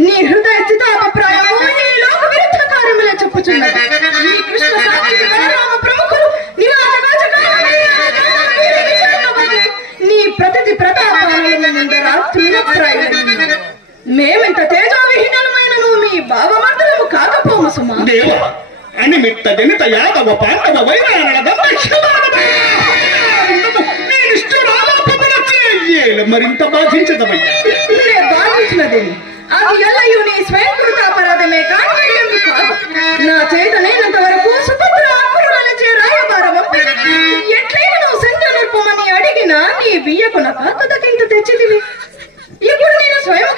నీ హృదయ స్థితాభిప్రాయము నీ లోక విరుద్ధ కార్యములే చెప్పుచున్నది. ఈ కృష్ణ సాహిత్య బలరామ ప్రముఖులు నీ ప్రతిథి ప్రతాపాలను మేమెంత తేజావిహీనమైనను మీ భావమంతరము కాకపోము సుమా. దేవ అనిమిత్త జనిత యాదవ పాండవ వైరాణల మరింత బాధించదమయ్యా. బాధించినది అది ఎల్లయూ నీ స్వయంకృతాపరాధమే కానీ కాదు. నా చేతనైనంత వరకు సుభద్ర అక్కురుడనిచే రాయబారము ఎట్లయినా నువ్వు సంఖ్య నింపమని అడిగినా నీ బియ్యకు నా కాకదకింత తెచ్చిదివి. ఇప్పుడు నేను స్వయం